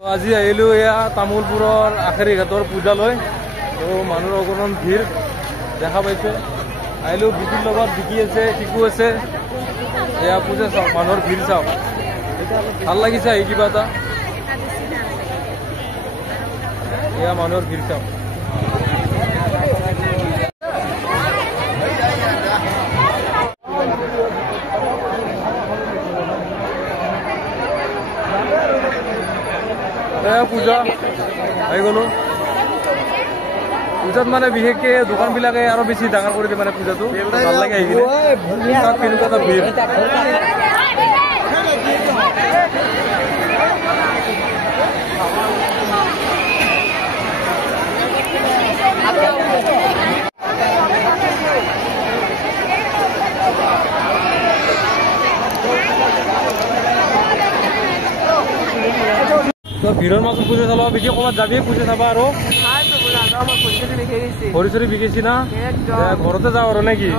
আজি আহিলো এয়া তামোলপুৰৰ আখেৰী ঘাটৰ পূজালৈ। তো মানুহৰ অগণন ভিৰ দেখা পাইছে। আহিলো বিকিৰ লগত, বিকি আছে, টিকু আছে। এয়া পূজা চাওক, মানুহৰ ভিৰ চাওক, ভাল লাগিছে আহি কিবা এটা। এয়া মানুহৰ ভিৰ চাওক। পূজা আহি গলো। পূজাত মানে বিশেষকে দোকানবিলাকে আৰু বেছি ডাঙৰ কৰি দিয়ে মানে পূজাটো, ভাল লাগে আহি কিনে। কেনেকুৱা এটা ভিৰ। ভিৰৰ মাজত পূজা চাব বেছি, ক'ৰবাত যাবি পূজা চাবা আৰু খৰি চৰি বিকিছি না? ঘৰতে যাওঁ আৰু নেকি?